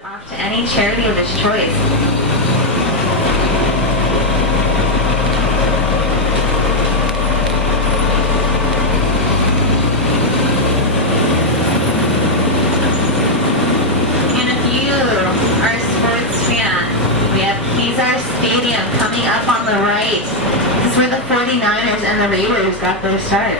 Off to any charity of his choice. And if you are a sports fan, we have Kezar Stadium coming up on the right. This is where the 49ers and the Raiders got their start.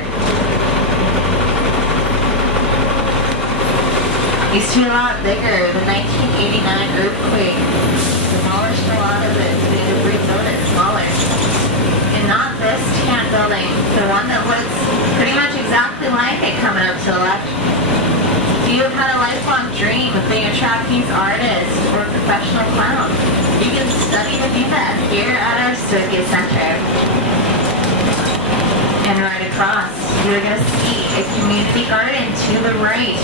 Used to be a lot bigger. The 1989 earthquake demolished a lot of it. They had to rebuild it smaller. And not this tan building, the one that looks pretty much exactly like it coming up to the left. If you have had a lifelong dream of being a trapeze artist or a professional clown, you can study to do that here at our circus center. And right across, you're going to see a community garden to the right.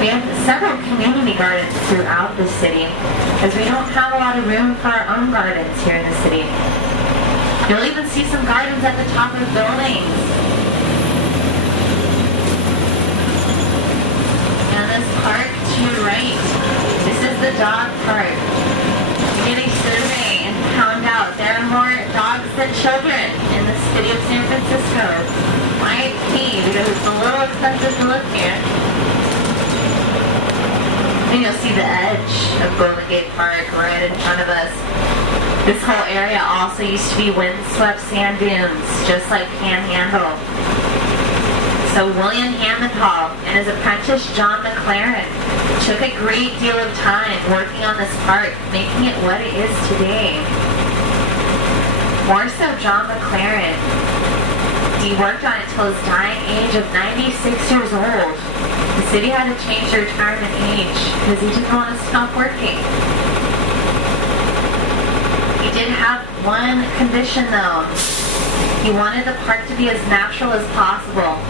We have several community gardens throughout the city, as we don't have a lot of room for our own gardens here in the city. You'll even see some gardens at the top of buildings. And this park to your right, this is the dog park. We did a survey and found out there are more dogs than children in the city of San Francisco. Might be because it's a little expensive to live here. And you'll see the edge of Golden Gate Park right in front of us. This whole area also used to be windswept sand dunes, just like Panhandle. So William Hammondhall and his apprentice John McLaren took a great deal of time working on this park, making it what it is today. More so John McLaren. He worked on it till his dying age of 96 years old. The city had to change the retirement age because he didn't want to stop working. He did have one condition though. He wanted the park to be as natural as possible.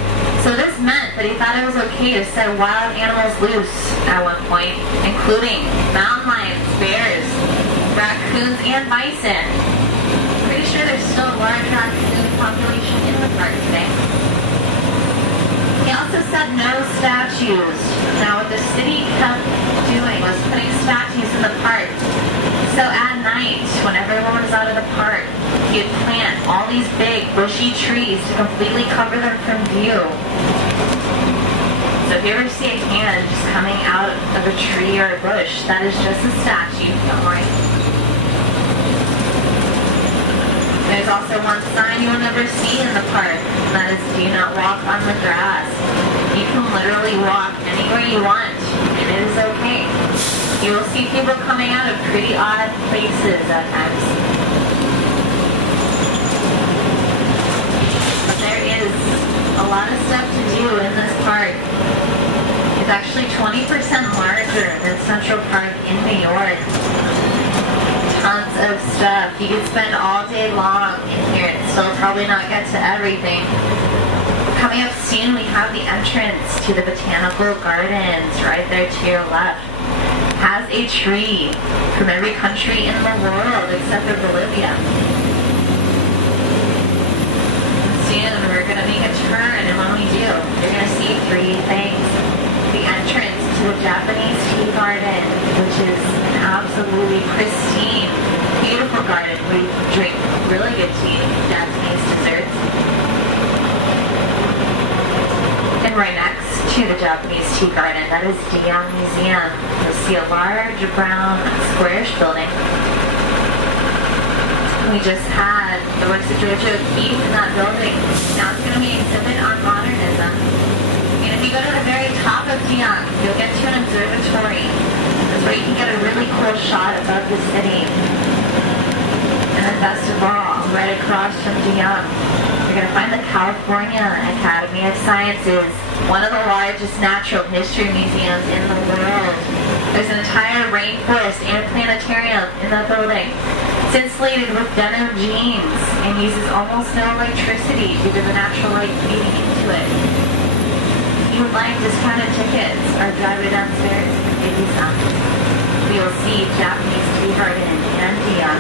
So this meant that he thought it was okay to set wild animals loose at one point, including mountain lions, bears, raccoons, and bison. Pretty sure there's still a large raccoon population in the park today. He also said no statues. Now what the city kept doing was putting statues in the park. So at night, when everyone was out of the park, he would plant all these big bushy trees to completely cover them from view. So if you ever see a hand just coming out of a tree or a bush, that is just a statue, don't worry. There's also one sign you will never see in the park, and that is do not walk on the grass. You can literally walk anywhere you want, and it is okay. You will see people coming out of pretty odd places at times. But there is a lot of stuff to do in this park. It's actually 20% larger than Central Park in New York. Tons of stuff. You could spend all day long in here and still probably not get to everything. Coming up soon, we have the entrance to the Botanical Gardens right there to your left. Has a tree from every country in the world except for Bolivia. Soon we're going to make a turn, and when we do, you're going to see three things. The entrance to the Japanese tea garden, which is an absolutely pristine, beautiful garden where you can drink really good tea, Japanese desserts. And right next to the Japanese tea garden, that is DIWA Museum. You'll see a large brown squarish building. We just had the works of George O'Keeffe in that building. Now it's going to be an exhibit on modernism. And if you go to the very top of DIWA, you'll get to an observatory. That's where you can get a really cool shot above the city. And then best of all, right across from DIWA, you're going to find the California Academy of Sciences, one of the largest natural history museums in the world. There's an entire rainforest and planetarium in that building. It's insulated with denim jeans and uses almost no electricity due to the natural light feeding into it. If you would like discounted tickets, our driver downstairs can give you some. We will see Japanese tea garden and DIWA.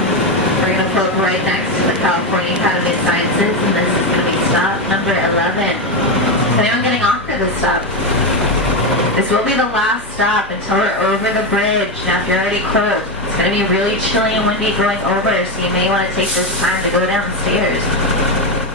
We're going to pull up right next to the California Academy of Sciences, and this is going to be stop number 11. Is anyone getting off for this stop? This will be the last stop until we're over the bridge. Now if you're already cold, it's going to be really chilly and windy going over, so you may want to take this time to go downstairs.